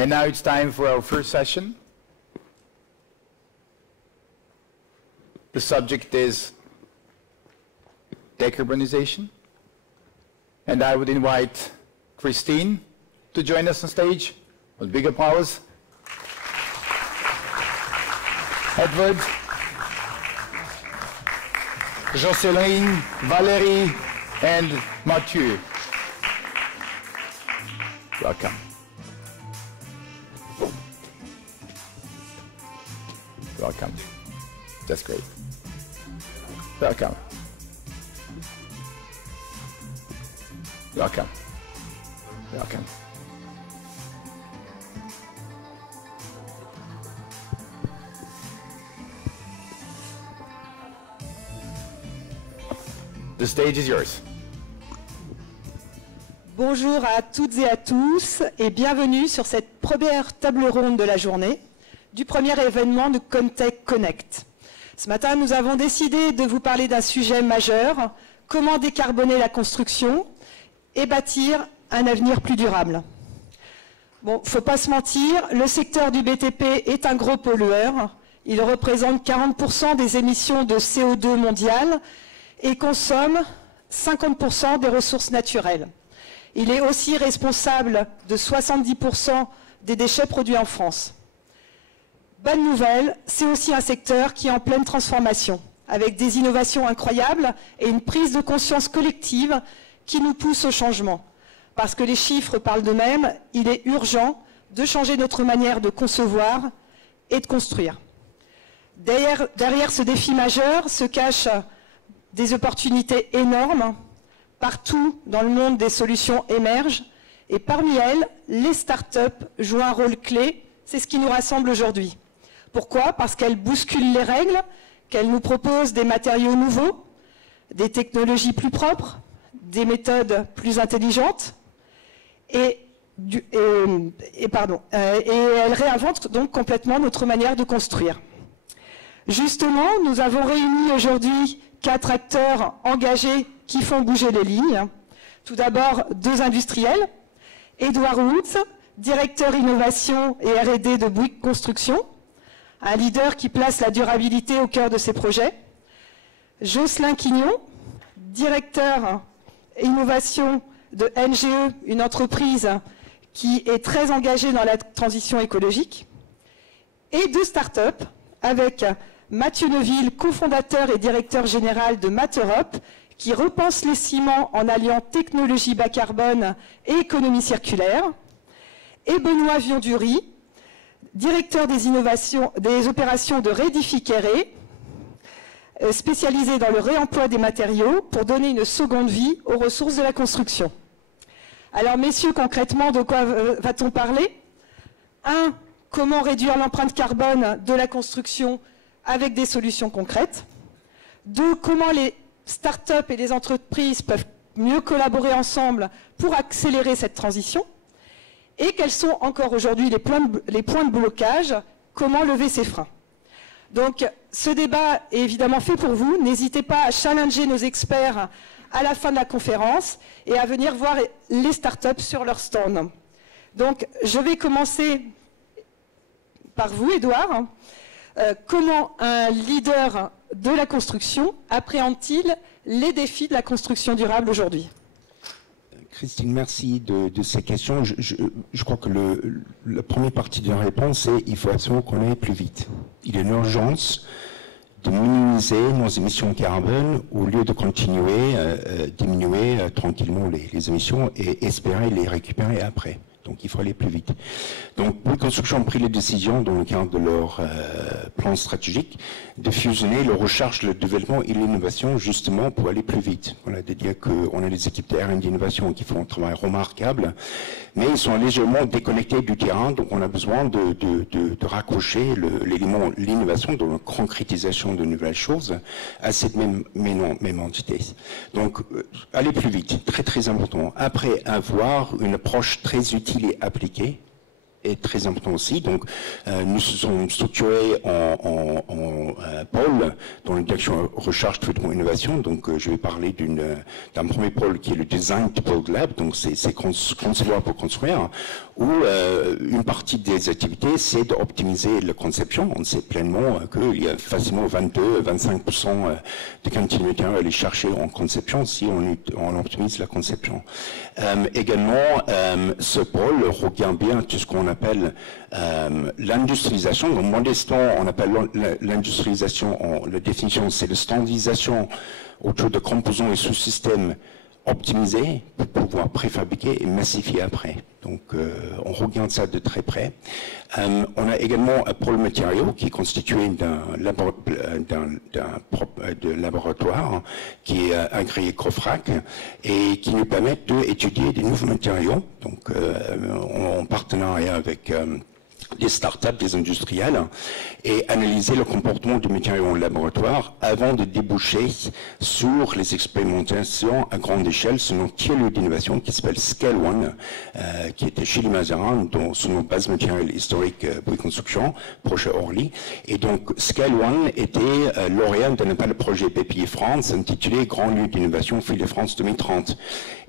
And now it's time for our first session. The subject is decarbonization. And I would invite Christine to join us on stage. With big applause. Edward, Jocelyn, Valérie, and Mathieu. Welcome. Welcome. That's great. Welcome. Welcome. Welcome. The stage is yours. Bonjour à toutes et à tous et bienvenue sur cette première table ronde de la journée du premier événement de Comtech Connect. Ce matin, nous avons décidé de vous parler d'un sujet majeur, comment décarboner la construction et bâtir un avenir plus durable. Bon, faut pas se mentir, le secteur du BTP est un gros pollueur. Il représente 40% des émissions de CO2 mondiales et consomme 50% des ressources naturelles. Il est aussi responsable de 70% des déchets produits en France. Bonne nouvelle, c'est aussi un secteur qui est en pleine transformation, avec des innovations incroyables et une prise de conscience collective qui nous pousse au changement. Parce que les chiffres parlent d'eux-mêmes, il est urgent de changer notre manière de concevoir et de construire. Derrière ce défi majeur se cachent des opportunités énormes. Partout dans le monde, des solutions émergent et parmi elles, les startups jouent un rôle clé. C'est ce qui nous rassemble aujourd'hui. Pourquoi? Parce qu'elles bousculent les règles, qu'elles nous proposent des matériaux nouveaux, des technologies plus propres, des méthodes plus intelligentes et elles réinventent donc complètement notre manière de construire. Justement, nous avons réuni aujourd'hui 4 acteurs engagés qui font bouger les lignes. Tout d'abord, 2 industriels. Edouard Woods, directeur innovation et R&D de Bouygues Construction, un leader qui place la durabilité au cœur de ses projets. Jocelyn Quignon, directeur innovation de NGE, une entreprise qui est très engagée dans la transition écologique. Et 2 startups avec Mathieu Neuville, cofondateur et directeur général de Materop, qui repense les ciments en alliant technologie bas carbone et économie circulaire, et Benoît Vionduri, directeur des opérations de Rédificere, spécialisé dans le réemploi des matériaux pour donner une seconde vie aux ressources de la construction. Alors messieurs, concrètement, de quoi va-t-on parler? 1. Comment réduire l'empreinte carbone de la construction avec des solutions concrètes. 2. Comment les startups et les entreprises peuvent mieux collaborer ensemble pour accélérer cette transition. Et quels sont encore aujourd'hui les points de blocage, comment lever ces freins. Donc ce débat est évidemment fait pour vous. N'hésitez pas à challenger nos experts à la fin de la conférence et à venir voir les startups sur leur stand. Donc je vais commencer par vous, Edouard. Comment un leader de la construction appréhende-t-il les défis de la construction durable aujourd'hui? Christine, merci de ces questions. Je crois que la première partie de la réponse est qu'il faut absolument qu'on aille plus vite. Il y a une urgence de minimiser nos émissions de carbone au lieu de continuer à diminuer tranquillement les émissions et espérer les récupérer après. Donc il faut aller plus vite. Donc Bouygues Construction a pris les décisions dans le cadre de leur plan stratégique de fusionner la recherche, le développement et l'innovation justement pour aller plus vite. Voilà, de dire qu'on a des équipes de R&D d'innovation qui font un travail remarquable, mais ils sont légèrement déconnectés du terrain, donc on a besoin de raccrocher l'élément, l'innovation, de la concrétisation de nouvelles choses à cette même entité. Donc aller plus vite, très très important. Après avoir une approche très utile et appliquée, est très important aussi. Donc, nous sommes structurés en pôle dans la direction recherche, développement, innovation. Donc, je vais parler d'un premier pôle qui est le Design to Build Lab. Donc, c'est concevoir pour construire, où une partie des activités, c'est d'optimiser la conception. On sait pleinement qu'il y a facilement 22-25% de quantité de matériaux à aller chercher en conception si on optimise la conception. Également, ce pôle regarde bien tout ce qu'on appelle l'industrialisation. Donc, modestement, on appelle l'industrialisation, la définition, c'est la standardisation autour de composants et sous-systèmes optimisés pour pouvoir préfabriquer et massifier après. Donc, on regarde ça de très près. On a également un pôle matériaux qui est constitué d'un laboratoire qui est agréé COFRAC et qui nous permet d'étudier des nouveaux matériaux. Donc, en partenariat avec des startups, des industriels, et analyser le comportement du matériau en laboratoire avant de déboucher sur les expérimentations à grande échelle sur notre tiers-lieu d'innovation qui s'appelle Scale One, qui était chez les Mazarin, sur nos bases matérielles historiques Bouygues Construction, proche à Orly. Et donc, Scale One était lauréat d'un appel de projet PPI France intitulé Grand lieu d'innovation Fil de France 2030.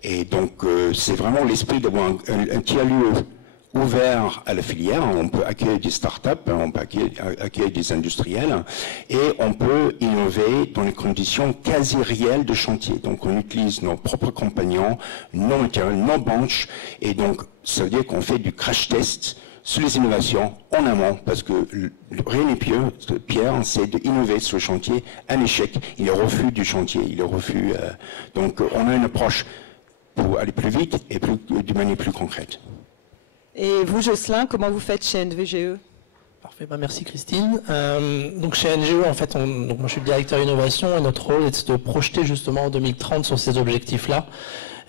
Et donc, c'est vraiment l'esprit d'avoir un tiers-lieu ouvert à la filière. On peut accueillir des startups, on peut accueillir des industriels et on peut innover dans les conditions quasi réelles de chantier. Donc on utilise nos propres compagnons, nos matériels, nos benches et donc ça veut dire qu'on fait du crash test sur les innovations en amont parce que rien n'est pire, c'est d'innover sur le chantier. Un échec, il est refus du chantier, il est refus. Donc on a une approche pour aller plus vite et de manière plus concrète. Et vous, Jocelyn, comment vous faites chez NVGE? Parfait, merci Christine. Donc chez NGE, en fait, moi je suis le directeur innovation et notre rôle est de projeter justement en 2030 sur ces objectifs-là.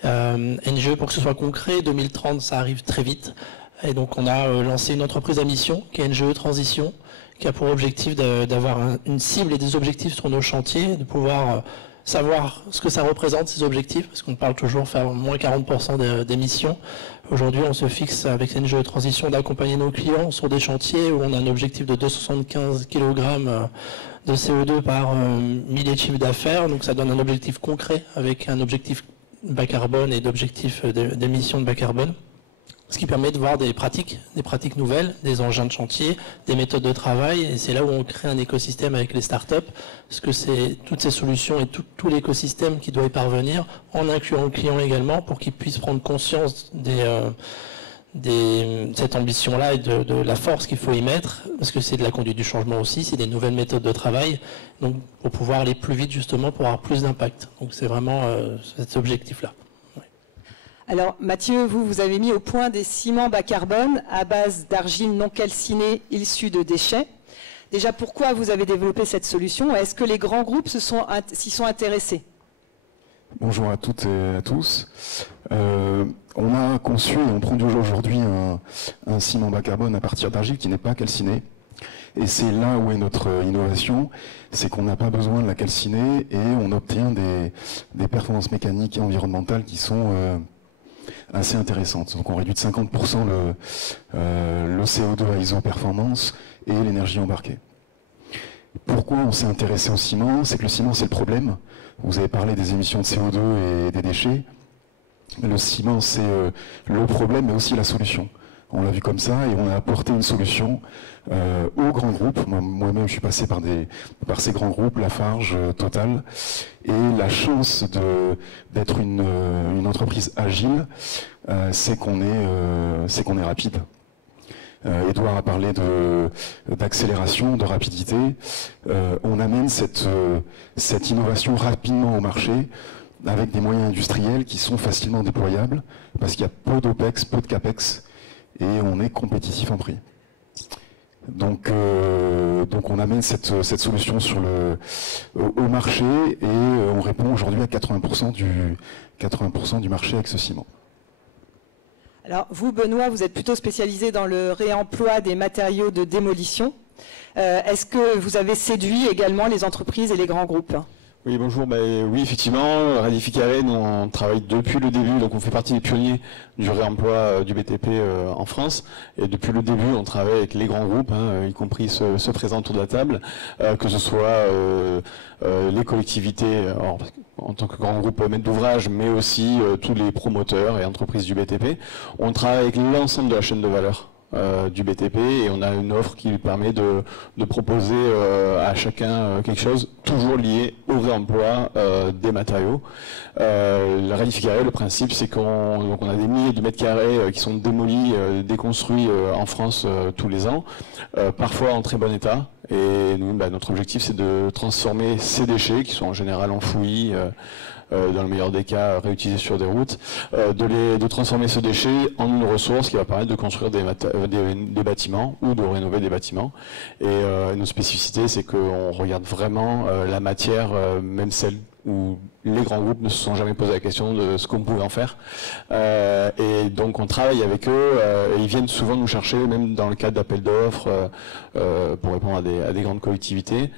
NGE, pour que ce soit concret, 2030, ça arrive très vite. Et donc on a lancé une entreprise à mission qui est NGE Transition, qui a pour objectif d'avoir une cible et des objectifs sur nos chantiers, de pouvoir savoir ce que ça représente, ces objectifs, parce qu'on parle toujours de faire moins 40% d'émissions. Aujourd'hui, on se fixe avec NGE Transition d'accompagner nos clients sur des chantiers où on a un objectif de 275 kg de CO2 par millier de chiffre d'affaires. Donc ça donne un objectif concret avec un objectif bas carbone et d'objectifs d'émissions de bas carbone. Ce qui permet de voir des pratiques nouvelles, des engins de chantier, des méthodes de travail, et c'est là où on crée un écosystème avec les startups, parce que c'est toutes ces solutions et tout l'écosystème qui doit y parvenir, en incluant le client également, pour qu'il puisse prendre conscience de cette ambition-là et de la force qu'il faut y mettre, parce que c'est de la conduite du changement aussi, c'est des nouvelles méthodes de travail, donc pour pouvoir aller plus vite justement, pour avoir plus d'impact. Donc c'est vraiment cet objectif-là. Alors Mathieu, vous avez mis au point des ciments bas carbone à base d'argile non calcinée issue de déchets. Déjà, pourquoi vous avez développé cette solution? Est-ce que les grands groupes s'y sont intéressés? Bonjour à toutes et à tous. On a conçu et on produit aujourd'hui un ciment bas carbone à partir d'argile qui n'est pas calciné. Et c'est là où est notre innovation, c'est qu'on n'a pas besoin de la calciner et on obtient des performances mécaniques et environnementales qui sont assez intéressantes. Donc on réduit de 50% le CO2 à isoperformance et l'énergie embarquée. Pourquoi on s'est intéressé au ciment? C'est que le ciment c'est le problème. Vous avez parlé des émissions de CO2 et des déchets. Le ciment c'est le problème mais aussi la solution. On l'a vu comme ça et on a apporté une solution aux grands groupes. Moi-même, je suis passé par ces grands groupes, Lafarge, Total, et la chance d'être une entreprise agile, c'est qu'on est rapide. Édouard a parlé d'accélération, de rapidité. On amène cette innovation rapidement au marché avec des moyens industriels qui sont facilement déployables parce qu'il y a peu d'OPEX, peu de CAPEX. Et on est compétitif en prix. Donc on amène cette solution au marché et on répond aujourd'hui à 80% du marché avec ce ciment. Alors vous, Benoît, vous êtes plutôt spécialisé dans le réemploi des matériaux de démolition. Est-ce que vous avez séduit également les entreprises et les grands groupes? Oui, bonjour. Oui, effectivement, Radificaré, nous, on travaille depuis le début, donc on fait partie des pionniers du réemploi du BTP en France. Et depuis le début, on travaille avec les grands groupes, y compris ceux présents autour de la table, que ce soit les collectivités, en tant que grand groupe maître d'ouvrage, mais aussi tous les promoteurs et entreprises du BTP. On travaille avec l'ensemble de la chaîne de valeur du BTP et on a une offre qui lui permet de proposer à chacun quelque chose toujours lié au réemploi des matériaux. La Radificaré, le principe c'est qu'on a des milliers de mètres carrés qui sont démolis, déconstruits en France tous les ans, parfois en très bon état. Et nous, notre objectif c'est de transformer ces déchets qui sont en général enfouis, dans le meilleur des cas réutilisés sur des routes, de transformer ce déchet en une ressource qui va permettre de construire des bâtiments ou de rénover des bâtiments. Et nos spécificités, c'est qu'on regarde vraiment la matière, même celle où les grands groupes ne se sont jamais posé la question de ce qu'on pouvait en faire. Et donc on travaille avec eux, et ils viennent souvent nous chercher, même dans le cadre d'appels d'offres, pour répondre à des grandes collectivités,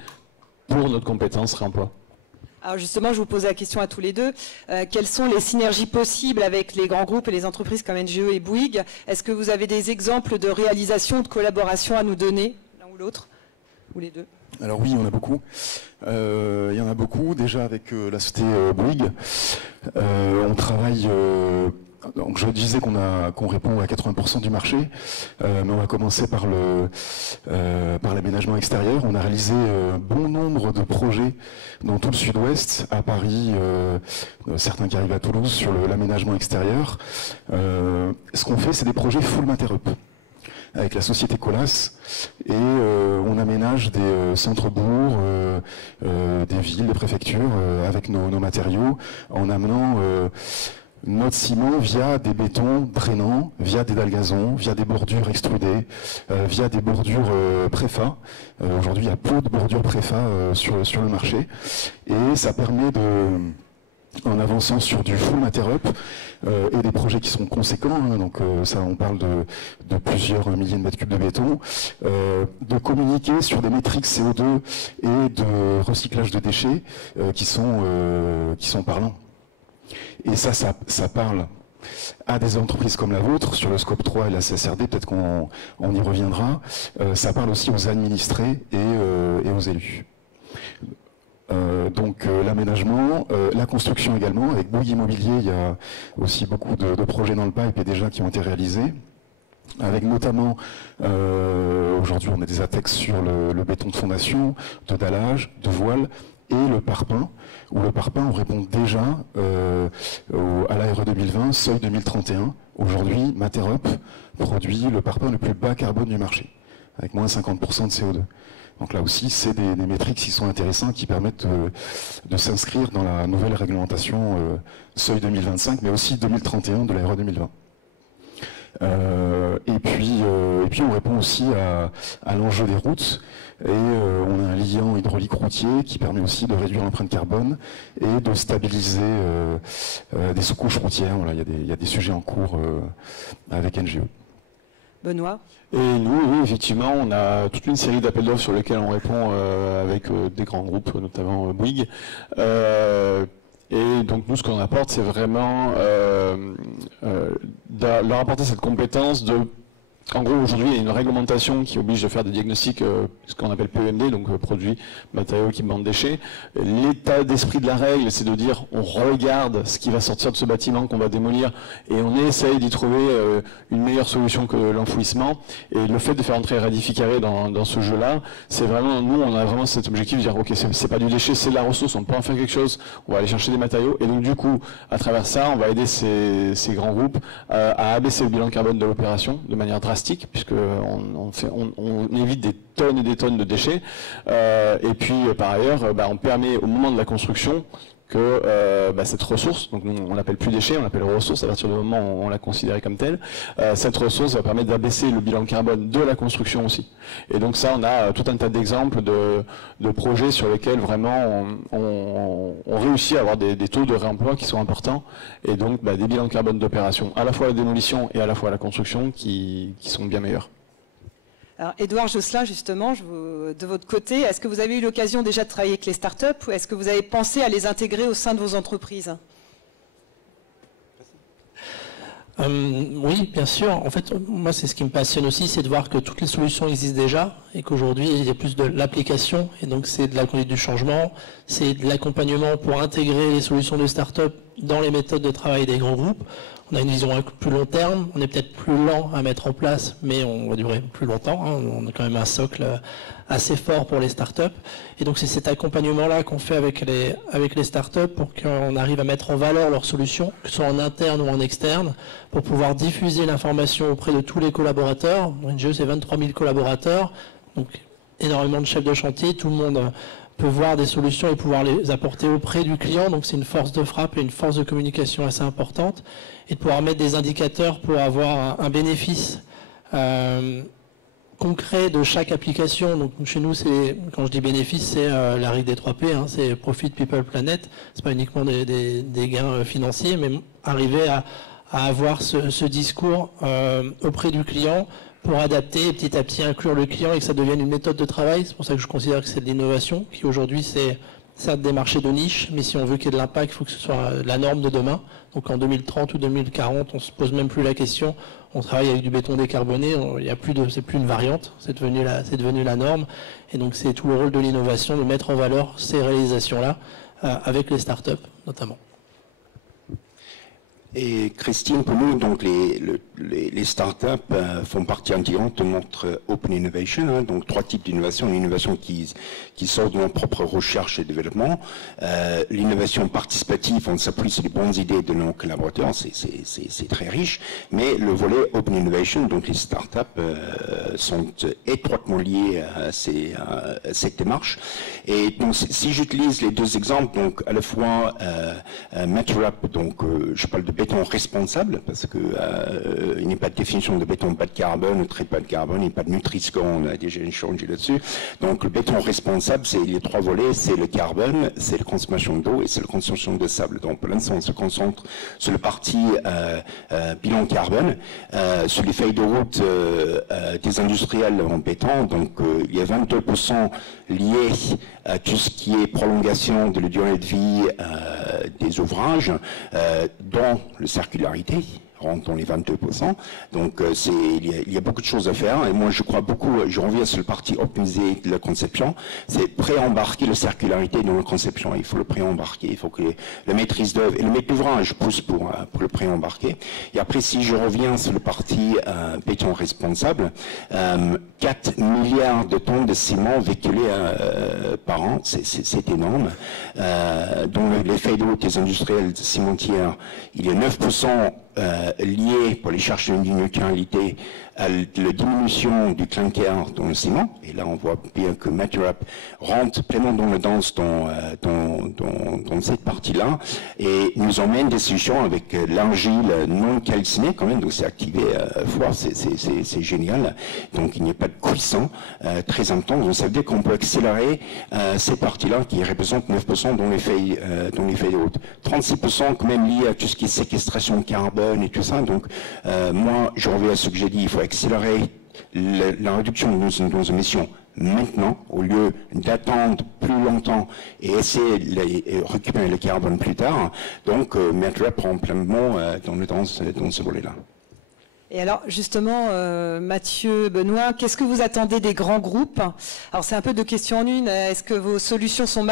pour notre compétence réemploi. Alors justement, je vous pose la question à tous les deux. Quelles sont les synergies possibles avec les grands groupes et les entreprises comme NGE et Bouygues? Est-ce que vous avez des exemples de réalisation, de collaboration à nous donner, l'un ou l'autre, ou les deux? Alors oui, il y en a beaucoup. Il y en a beaucoup. Déjà avec la société Bouygues, on travaille... donc je disais qu'on répond à 80% du marché, mais on va commencer par l'aménagement extérieur. On a réalisé bon nombre de projets dans tout le sud-ouest, à Paris, certains qui arrivent à Toulouse sur l'aménagement extérieur. Ce qu'on fait, c'est des projets full mater-up avec la société Colas, et on aménage des centres-bourgs, des villes, des préfectures, avec nos matériaux, en amenant notre ciment via des bétons drainants, via des dalles gazon, via des bordures extrudées, via des bordures préfa. Aujourd'hui, il y a peu de bordures préfa sur le marché, et ça permet en avançant sur du full mater-up et des projets qui sont conséquents, donc ça on parle de plusieurs milliers de mètres cubes de béton, de communiquer sur des métriques CO2 et de recyclage de déchets qui sont parlants. Et ça parle à des entreprises comme la vôtre, sur le scope 3 et la CSRD, peut-être qu'on y reviendra. Ça parle aussi aux administrés et aux élus. Donc l'aménagement, la construction également. Avec Bouygues Immobilier, il y a aussi beaucoup de projets dans le pipe et déjà qui ont été réalisés. Avec notamment, aujourd'hui on a des ATEX sur le béton de fondation, de dallage, de voile, et le parpaing, où le parpaing on répond déjà à la RE 2020, seuil 2031. Aujourd'hui, Mater-Up produit le parpaing le plus bas carbone du marché, avec moins 50% de CO2. Donc là aussi, c'est des métriques qui sont intéressantes, qui permettent de s'inscrire dans la nouvelle réglementation seuil 2025, mais aussi 2031 de la RE 2020. Et puis on répond aussi à l'enjeu des routes, et on a un liant hydraulique routier qui permet aussi de réduire l'empreinte carbone et de stabiliser des sous-couches routières. Voilà, il y a des sujets en cours avec NGE. Benoît? Et nous, oui, effectivement, on a toute une série d'appels d'offres sur lesquels on répond avec des grands groupes, notamment Bouygues. Et donc nous, ce qu'on apporte, c'est vraiment leur apporter cette compétence de... En gros, aujourd'hui, il y a une réglementation qui oblige de faire des diagnostics, ce qu'on appelle PEMD, donc produits, matériaux, équipements, déchets. L'état d'esprit de la règle, c'est de dire, on regarde ce qui va sortir de ce bâtiment qu'on va démolir et on essaye d'y trouver une meilleure solution que l'enfouissement. Et le fait de faire entrer Radificaré dans ce jeu-là, c'est vraiment, nous, on a vraiment cet objectif de dire, ok, c'est pas du déchet, c'est de la ressource, on peut en faire quelque chose, on va aller chercher des matériaux. Et donc, du coup, à travers ça, on va aider ces grands groupes à abaisser le bilan carbone de l'opération de manière drastique, puisqu'on évite des tonnes et des tonnes de déchets. Et puis, par ailleurs, on permet au moment de la construction que cette ressource, donc nous, on l'appelle plus déchet, on l'appelle ressource à partir du moment où on l'a considérée comme telle, cette ressource va permettre d'abaisser le bilan carbone de la construction aussi. Et donc ça, on a tout un tas d'exemples de projets sur lesquels vraiment on réussit à avoir des taux de réemploi qui sont importants, et donc des bilans carbone d'opération, à la fois à la démolition et à la fois à la construction, qui sont bien meilleurs. Alors, Édouard Josselin, justement, de votre côté, est-ce que vous avez eu l'occasion déjà de travailler avec les startups ou est-ce que vous avez pensé à les intégrer au sein de vos entreprises ? Oui, bien sûr. En fait, moi, c'est ce qui me passionne aussi, c'est de voir que toutes les solutions existent déjà et qu'aujourd'hui, il y a plus de l'application. Et donc, c'est de la conduite du changement, c'est de l'accompagnement pour intégrer les solutions de start-up dans les méthodes de travail des grands groupes. On a une vision à plus long terme, on est peut-être plus lent à mettre en place, mais on va durer plus longtemps. On a quand même un socle assez fort pour les startups. Et donc c'est cet accompagnement-là qu'on fait avec les startups pour qu'on arrive à mettre en valeur leurs solutions, que ce soit en interne ou en externe, pour pouvoir diffuser l'information auprès de tous les collaborateurs. NGE, c'est 23 000 collaborateurs, donc énormément de chefs de chantier, tout le monde peut voir des solutions et pouvoir les apporter auprès du client. Donc c'est une force de frappe et une force de communication assez importante. Et de pouvoir mettre des indicateurs pour avoir un bénéfice concret de chaque application. Donc chez nous, quand je dis bénéfice, c'est la règle des 3 P, c'est Profit, People, Planet. C'est pas uniquement des gains financiers, mais arriver à avoir ce discours auprès du client pour adapter et petit à petit inclure le client et que ça devienne une méthode de travail. C'est pour ça que je considère que c'est de l'innovation, qui aujourd'hui c'est certes des marchés de niche, mais si on veut qu'il y ait de l'impact, il faut que ce soit la norme de demain. Donc en 2030 ou 2040, on ne se pose même plus la question. On travaille avec du béton décarboné, c'est plus une variante, c'est devenu la norme. Et donc c'est tout le rôle de l'innovation, de mettre en valeur ces réalisations-là avec les startups notamment. Et Christine, pour nous, donc les startups font partie intégrante de notre Open Innovation, donc 3 types d'innovation. L'innovation qui sort de notre propre recherche et développement, l'innovation participative, on s'appuie sur les bonnes idées de nos collaborateurs, c'est très riche, mais le volet Open Innovation, donc les startups sont étroitement liés à cette démarche. Et donc si j'utilise les 2 exemples, donc à la fois MaterUp, donc je parle de béton responsable, parce que il n'y a pas de définition de béton bas de carbone, ou très bas de carbone, il n'y a pas de Nutri-Score, on a déjà échangé là-dessus. Donc le béton responsable, c'est les 3 volets, c'est le carbone, c'est la consommation d'eau et c'est la consommation de sable. Donc pour l'instant, on se concentre sur la partie bilan carbone, sur les feuilles de route des industriels en béton. Donc il y a 22% liés à tout ce qui est prolongation de la durée de vie des ouvrages, dont la circularité rentre dans les 22%. Donc il y a beaucoup de choses à faire. Et moi, je crois beaucoup, je reviens sur le parti optimisé de la conception, c'est pré-embarquer la circularité dans la conception. Il faut le pré-embarquer, il faut que la maîtrise d'œuvre et le maître d'ouvrage pousse pour le pré-embarquer. Et après, si je reviens sur le parti béton responsable, 4 milliards de tonnes de ciment véhiculés par an, c'est énorme. Dans les feuilles de route des industriels cimentières, il y a 9% lié pour les chercheurs de neutralité à la diminution du clinker dans le ciment. Et là, on voit bien que MaterUp rentre pleinement dans la danse dans cette partie-là et nous emmène des solutions avec l'argile non calcinée quand même, donc c'est activé fort, c'est génial. Donc il n'y a pas de cuisson très intense. Donc ça veut dire qu'on peut accélérer ces parties-là qui représentent 9% dans les feuilles de route. 36% quand même lié à tout ce qui est séquestration de carbone et tout ça. Donc moi, je reviens à ce que j'ai dit, il faut accélérer la réduction de nos émissions maintenant, au lieu d'attendre plus longtemps et essayer de récupérer le carbone plus tard. Donc, MaterUp prend pleinement dans ce volet-là. Et alors, justement, Mathieu, Benoît, qu'est-ce que vous attendez des grands groupes? Alors, c'est un peu 2 questions en une. Est-ce que vos solutions sont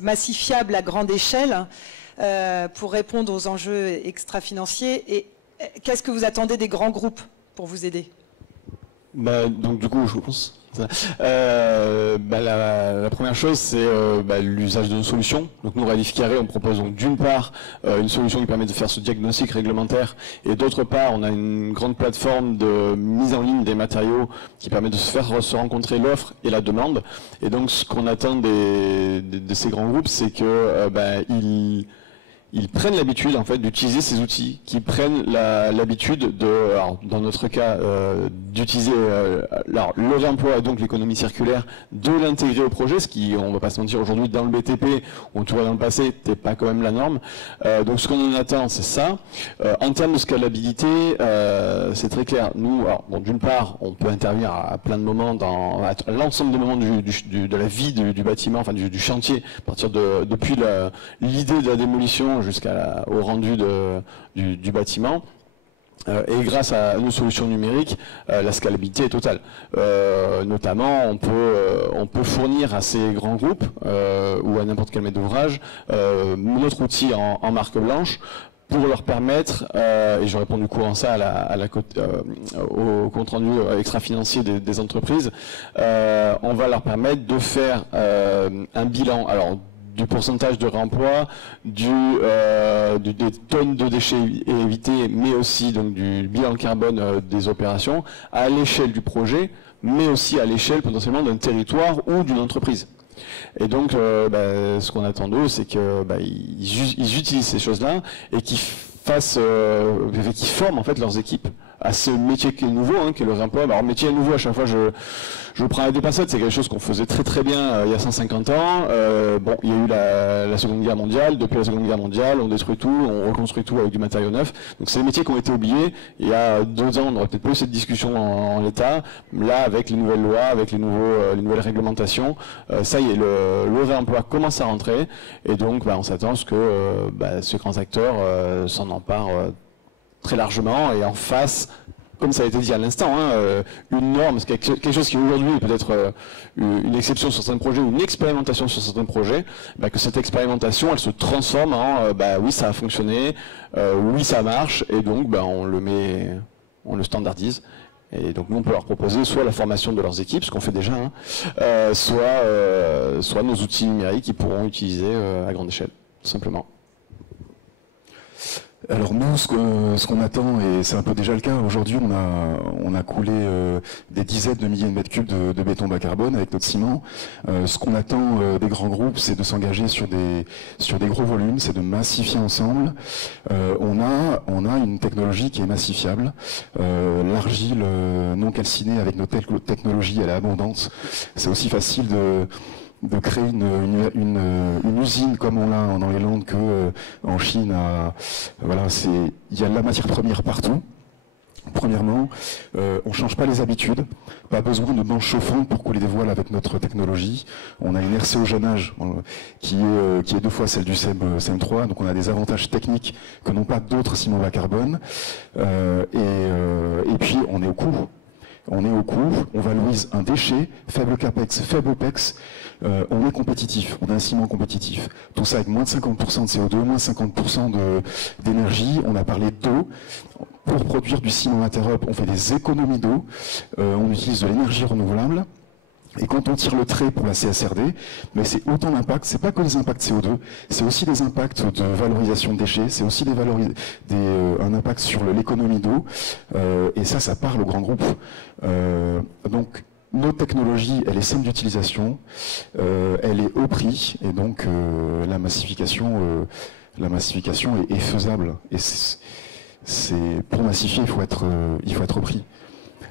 massifiables à grande échelle pour répondre aux enjeux extra-financiers? Et qu'est-ce que vous attendez des grands groupes pour vous aider? Donc du coup, je pense. La première chose, c'est l'usage de nos solutions. Donc nous, Radificaré, on propose donc d'une part une solution qui permet de faire ce diagnostic réglementaire, et d'autre part, on a une grande plateforme de mise en ligne des matériaux qui permet de se rencontrer l'offre et la demande. Et donc, ce qu'on attend de ces grands groupes, c'est que ils prennent l'habitude en fait d'utiliser ces outils, qui prennent l'habitude de, alors, dans notre cas, d'utiliser le réemploi et donc l'économie circulaire, de l'intégrer au projet, ce qui, on va pas se mentir, aujourd'hui dans le BTP, on tout dans le passé, n'était pas quand même la norme. Donc ce qu'on en attend, c'est ça. En termes de scalabilité, c'est très clair. Nous, alors, bon, d'une part, on peut intervenir à plein de moments à l'ensemble des moments de la vie du bâtiment, enfin du chantier, à partir depuis l'idée de la démolition jusqu'au rendu du bâtiment. Et grâce à nos solutions numériques, la scalabilité est totale. Notamment, on peut fournir à ces grands groupes ou à n'importe quel maître d'ouvrage notre outil en marque blanche pour leur permettre, et je réponds du coup en ça au compte rendu extra-financier des entreprises, on va leur permettre de faire un bilan. Alors, du pourcentage de réemploi, des tonnes de déchets évités, mais aussi donc, du bilan carbone des opérations, à l'échelle du projet, mais aussi à l'échelle potentiellement d'un territoire ou d'une entreprise. Et donc, ce qu'on attend d'eux, c'est qu'ils utilisent ces choses-là et qu'ils forment en fait leurs équipes à ce métier qui est nouveau, qui est le réemploi. Alors, métier nouveau, à chaque fois, je prends la dépassette, c'est quelque chose qu'on faisait très très bien il y a 150 ans. Bon, il y a eu la Seconde Guerre mondiale. Depuis la Seconde Guerre mondiale, on détruit tout, on reconstruit tout avec du matériau neuf. Donc, c'est des métiers qui ont été oubliés. Il y a 2 ans, on n'aurait peut-être pas eu cette discussion en l'état. Là, avec les nouvelles lois, avec les nouvelles réglementations, ça y est, le réemploi commence à rentrer. Et donc, on s'attend à ce que ces grands acteurs s'en emparent très largement et en face, comme ça a été dit à l'instant, une norme, quelque chose qui aujourd'hui est peut-être une exception sur certains projets ou une expérimentation sur certains projets, que cette expérimentation, elle se transforme en oui, ça a fonctionné, oui, ça marche, et donc on le standardise. Et donc nous, on peut leur proposer soit la formation de leurs équipes, ce qu'on fait déjà, soit nos outils numériques qu'ils pourront utiliser à grande échelle, tout simplement. Alors nous, ce qu'on attend, et c'est un peu déjà le cas, aujourd'hui on a coulé des dizaines de milliers de mètres cubes de béton bas carbone avec notre ciment. Ce qu'on attend des grands groupes, c'est de s'engager sur des gros volumes, c'est de massifier ensemble. On a une technologie qui est massifiable. L'argile non calcinée avec notre technologie, elle est abondante. C'est aussi facile de créer une usine comme on l'a dans les Landes qu'en Chine. Il y a de la matière première partout. Premièrement, on ne change pas les habitudes, pas besoin de bancs chauffantes pour couler des voiles avec notre technologie. On a une RC au jeune âge qui est 2 fois celle du CM3, donc on a des avantages techniques que n'ont pas d'autres ciments bas carbone. Et puis on est au coût. On valorise un déchet, faible capex, faible opex, on est compétitif, on a un ciment compétitif. Tout ça avec moins de 50% de CO2, moins de 50% d'énergie. On a parlé d'eau. Pour produire du ciment interop, on fait des économies d'eau, on utilise de l'énergie renouvelable. Et quand on tire le trait pour la CSRD, mais c'est autant d'impacts, c'est pas que des impacts CO2, c'est aussi des impacts de valorisation de déchets, c'est aussi un impact sur l'économie d'eau, et ça parle aux grands groupes. Donc, notre technologie, elle est simple d'utilisation, elle est au prix, et donc la massification est faisable. Et pour massifier, il faut être au prix.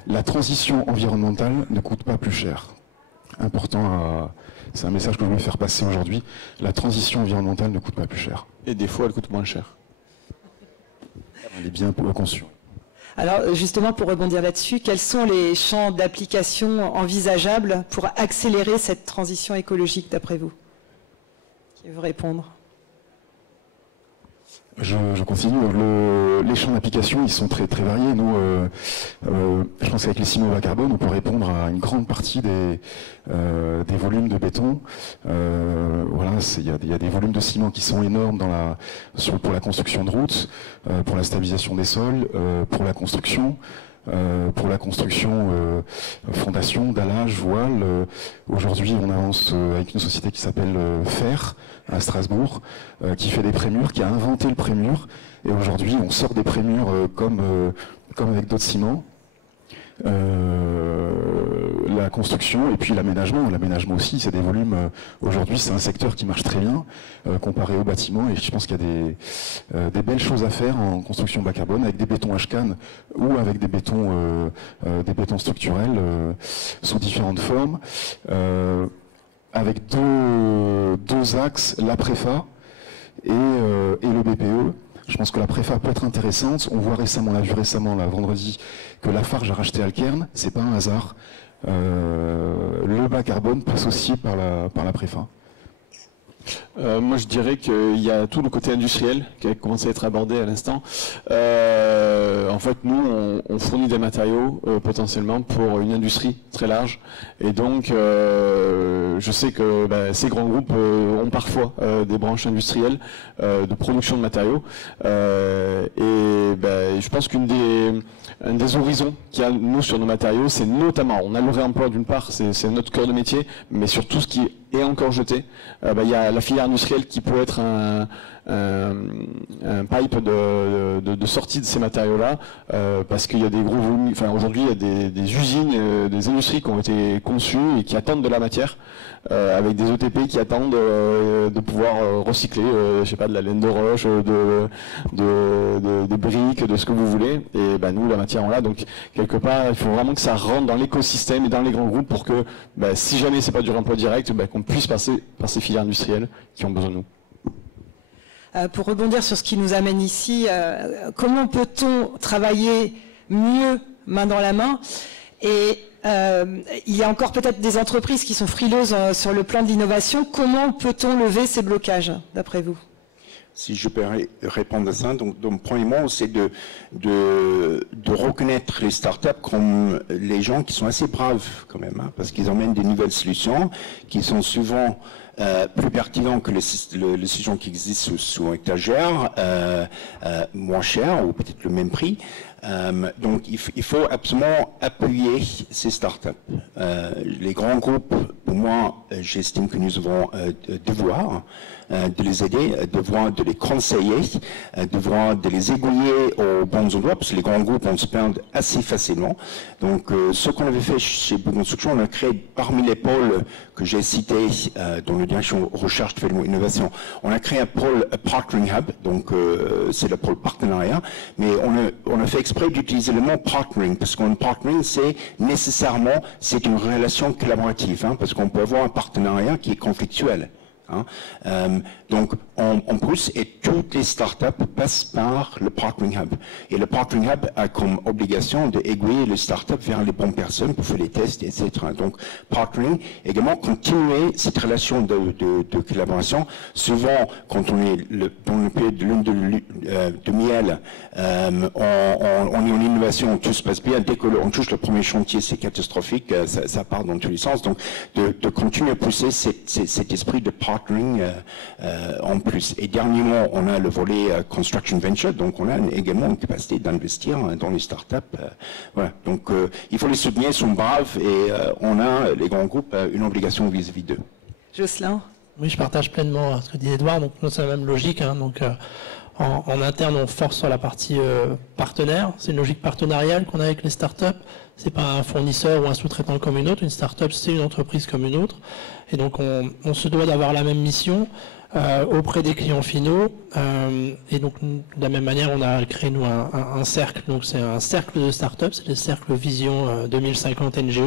La transition environnementale ne coûte pas plus cher. Important, c'est un message que je veux faire passer aujourd'hui. La transition environnementale ne coûte pas plus cher. Et des fois, elle coûte moins cher. On est bien conscient. Alors justement, pour rebondir là-dessus, quels sont les champs d'application envisageables pour accélérer cette transition écologique d'après vous? Qui veut répondre? Je continue. Les champs d'application, ils sont très très variés. Nous, je pense qu'avec les ciments bas carbone, on peut répondre à une grande partie des volumes de béton. Il y a des volumes de ciment qui sont énormes pour la construction de routes, pour la stabilisation des sols, pour la construction. Fondation, dallage, voile. Aujourd'hui, on avance avec une société qui s'appelle Fer à Strasbourg, qui fait des prémurs, qui a inventé le prémur. Et aujourd'hui, on sort des prémurs comme avec d'autres ciments. La la construction et puis l'aménagement. L'aménagement aussi, c'est des volumes. Aujourd'hui, c'est un secteur qui marche très bien comparé au bâtiment et je pense qu'il y a des belles choses à faire en construction bas carbone avec des bétons HCAN ou avec des bétons structurels sous différentes formes. Avec deux axes, la préfa et le BPE. Je pense que la préfa peut être intéressante. On a vu récemment, là, vendredi, que Lafarge a racheté Alkern. C'est pas un hasard. Le bas carbone passe aussi par la préfa. Moi, je dirais qu'il y a tout le côté industriel qui a commencé à être abordé à l'instant. En fait, nous, on fournit des matériaux potentiellement pour une industrie très large. Et donc, je sais que ces grands groupes ont parfois des branches industrielles de production de matériaux. Je pense qu'un des horizons qu'il y a, nous, sur nos matériaux, c'est notamment, on a le réemploi d'une part, c'est notre cœur de métier, mais sur tout ce qui est encore jeté. Il y a la filière industrielle qui peut être un pipe de sortie de ces matériaux-là, parce qu'il y a des gros volumes. Enfin, aujourd'hui, il y a des usines, des industries qui ont été conçues et qui attendent de la matière, avec des ETP qui attendent de pouvoir recycler, je sais pas, de la laine de roche, de briques, de ce que vous voulez. Et nous, la matière, on l'a. Donc, quelque part, il faut vraiment que ça rentre dans l'écosystème et dans les grands groupes pour que, si jamais c'est pas du réemploi direct, qu'on puisse passer par ces filières industrielles qui ont besoin de nous. Pour rebondir sur ce qui nous amène ici, comment peut-on travailler mieux main dans la main? Et il y a encore peut-être des entreprises qui sont frileuses sur le plan de l'innovation. Comment peut-on lever ces blocages, d'après vous? Si je peux répondre à ça, donc premièrement, c'est de reconnaître les startups comme les gens qui sont assez braves quand même, parce qu'ils emmènent des nouvelles solutions qui sont souvent plus pertinents que les solutions qui existent sous étagère, moins chères ou peut-être le même prix. Donc il faut absolument appuyer ces startups. Les grands groupes, pour moi, j'estime que nous avons devoir de les aider, devoir de les conseiller, devoir de les aiguiller aux bons endroits, parce que les grands groupes, on se perd assez facilement. Donc ce qu'on avait fait chez Bouygues Construction, on a créé parmi les pôles que j'ai cités dans la direction recherche, développement, innovation, on a créé un pôle Partnering Hub, donc c'est le pôle partenariat, mais on a fait exprès d'utiliser le mot partnering, parce qu'un partnering, c'est une relation collaborative, parce qu'on peut avoir un partenariat qui est conflictuel. Donc on pousse et toutes les startups passent par le Partnering Hub. Et le Partnering Hub a comme obligation d'aiguiller les startups vers les bonnes personnes pour faire les tests, etc. Donc Partnering, également continuer cette relation de collaboration. Souvent, quand on est dans le pays de lune de miel, on est en innovation, tout se passe bien. Dès qu'on touche le premier chantier, c'est catastrophique, ça part dans tous les sens. Donc de continuer à pousser cet esprit de partnering en plus. Et dernièrement, on a le volet Construction Venture, donc on a également une capacité d'investir dans les startups. Voilà. Donc il faut les soutenir, ils sont braves et on a, les grands groupes, une obligation vis-à-vis d'eux. Jocelyn? Oui, je partage pleinement ce que dit Edouard, donc c'est la même logique. Donc, en interne, on force sur la partie partenaire. C'est une logique partenariale qu'on a avec les startups. C'est pas un fournisseur ou un sous-traitant comme une autre. Une startup, c'est une entreprise comme une autre. Et donc, on se doit d'avoir la même mission auprès des clients finaux. Et donc, de la même manière, on a créé, nous, un cercle. Donc, c'est un cercle de startups. C'est le cercle Vision 2050 NGE.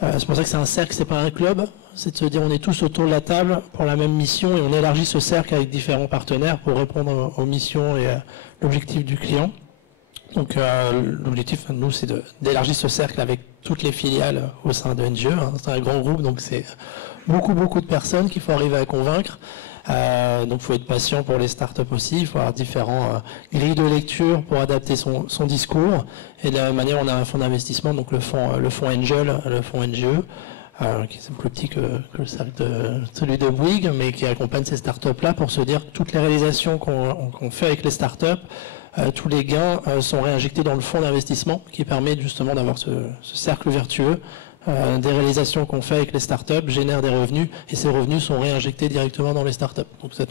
C'est pour ça que c'est un cercle, c'est pas un club. C'est de se dire on est tous autour de la table pour la même mission et on élargit ce cercle avec différents partenaires pour répondre aux missions et à l'objectif du client. Donc l'objectif, nous, c'est d'élargir ce cercle avec toutes les filiales au sein de NGE. C'est un grand groupe, donc c'est beaucoup de personnes qu'il faut arriver à convaincre. Donc il faut être patient pour les startups aussi, il faut avoir différents grilles de lecture pour adapter son discours. Et de la même manière, on a un fonds d'investissement, donc le fonds Angel, le fonds NGE, qui est plus petit que celui de Bouygues, mais qui accompagne ces startups-là pour se dire que toutes les réalisations qu'on fait avec les startups, tous les gains sont réinjectés dans le fonds d'investissement qui permet justement d'avoir ce cercle vertueux. Des réalisations qu'on fait avec les startups génèrent des revenus et ces revenus sont réinjectés directement dans les startups. Donc ça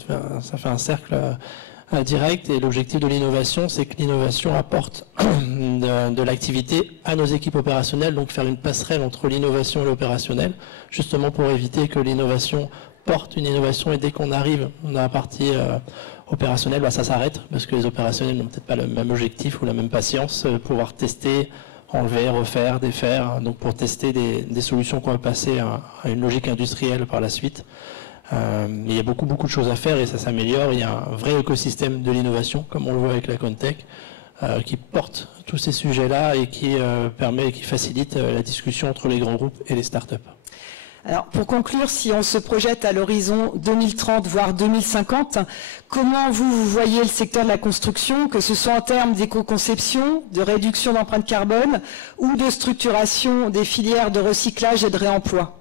fait un cercle direct. Et l'objectif de l'innovation, c'est que l'innovation apporte de l'activité à nos équipes opérationnelles, donc faire une passerelle entre l'innovation et l'opérationnel, justement pour éviter que l'innovation porte une innovation et dès qu'on arrive dans la partie opérationnelle, bah, ça s'arrête parce que les opérationnels n'ont peut-être pas le même objectif ou la même patience, pouvoir tester, enlever, refaire, défaire, donc pour tester des solutions qu'on va passer à une logique industrielle par la suite. Il y a beaucoup de choses à faire et ça s'améliore. Il y a un vrai écosystème de l'innovation, comme on le voit avec la Contech, qui porte tous ces sujets-là et qui permet et qui facilite la discussion entre les grands groupes et les startups. Alors, pour conclure, si on se projette à l'horizon 2030, voire 2050, comment vous voyez le secteur de la construction, que ce soit en termes d'éco-conception, de réduction d'empreinte carbone ou de structuration des filières de recyclage et de réemploi ?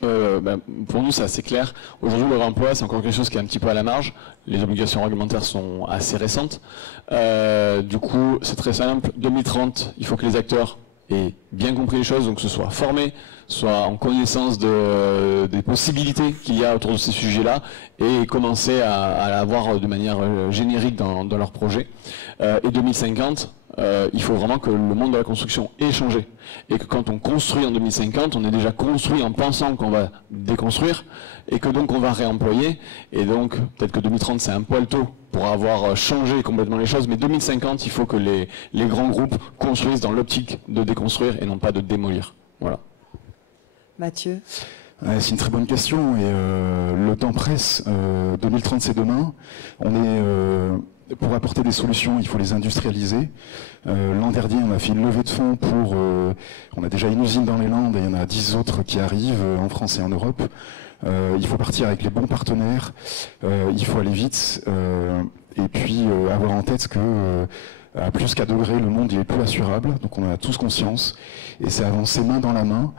Pour nous, c'est assez clair. Aujourd'hui, le réemploi, c'est encore quelque chose qui est un petit peu à la marge. Les obligations réglementaires sont assez récentes. Du coup, c'est très simple. 2030, il faut que les acteurs aient bien compris les choses, donc que ce soit formés, soit en connaissance des possibilités qu'il y a autour de ces sujets-là, et commencer à l'avoir de manière générique dans leur projet. Et 2050, il faut vraiment que le monde de la construction ait changé. Et que quand on construit en 2050, on est déjà construit en pensant qu'on va déconstruire, et que donc on va réemployer. Et donc, peut-être que 2030, c'est un poil tôt pour avoir changé complètement les choses, mais 2050, il faut que les grands groupes construisent dans l'optique de déconstruire et non pas de démolir. Voilà. Mathieu ? C'est une très bonne question et le temps presse. 2030, c'est demain. Pour apporter des solutions, il faut les industrialiser. L'an dernier, on a fait une levée de fonds pour... on a déjà une usine dans les Landes et il y en a 10 autres qui arrivent en France et en Europe. Il faut partir avec les bons partenaires, il faut aller vite et puis avoir en tête que à plus qu'à degré, le monde il est plus assurable, donc on en a tous conscience et c'est avancer main dans la main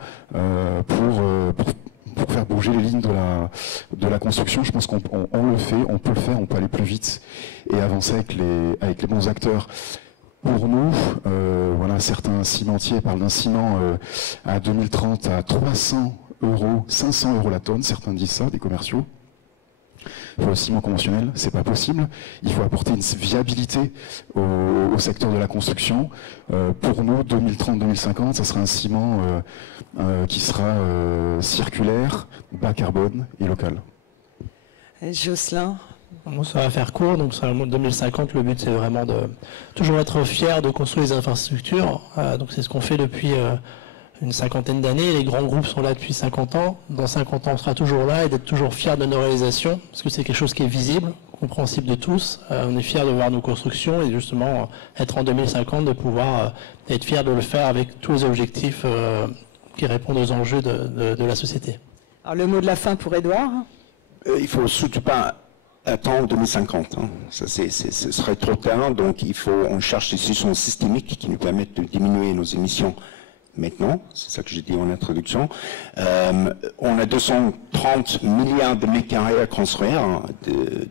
pour faire bouger les lignes de la construction. Je pense qu'on le fait, on peut le faire, on peut aller plus vite et avancer avec les bons acteurs. Pour nous, voilà, certains cimentiers parlent d'un ciment à 2030 à 300 €, 500 € la tonne, certains disent ça, des commerciaux. Pour le ciment conventionnel, c'est pas possible. Il faut apporter une viabilité au secteur de la construction. Pour nous, 2030-2050, ça sera un ciment qui sera circulaire, bas carbone et local. Jocelyn ? Bon, ça va faire court, donc sur le 2050, le but c'est vraiment de toujours être fier de construire les infrastructures. Donc c'est ce qu'on fait depuis une cinquantaine d'années. Les grands groupes sont là depuis 50 ans. Dans 50 ans, on sera toujours là et d'être toujours fier de nos réalisations, parce que c'est quelque chose qui est visible, compréhensible de tous. On est fier de voir nos constructions et justement être en 2050, de pouvoir être fier de le faire avec tous les objectifs qui répondent aux enjeux de la société. Alors le mot de la fin pour Édouard ? Il ne faut surtout pas attendre 2050. Hein. Ça, ce serait trop tard, donc on cherche des solutions systémiques qui nous permettent de diminuer nos émissions maintenant, c'est ça que j'ai dit en introduction. On a 230 milliards de mètres carrés à construire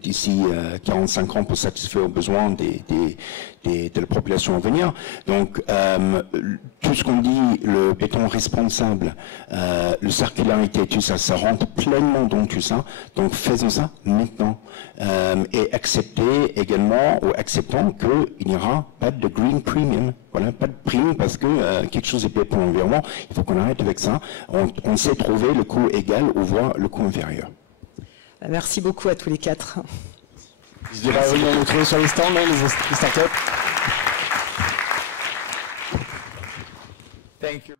d'ici 45 ans pour satisfaire aux besoins de la population à venir. Donc, tout ce qu'on dit, le béton responsable, la circularité, tout ça, ça rentre pleinement dans tout ça. Donc, faisons ça maintenant. Et acceptez également, ou acceptons qu'il n'y aura pas de green premium. Voilà, pas de prime parce que quelque chose est bien pour l'environnement. Il faut qu'on arrête avec ça. On sait trouver le coût égal ou voire le coût inférieur. Merci beaucoup à tous les quatre. N'hésitez pas à venir nous trouver sur les stands, les startups. Thank you.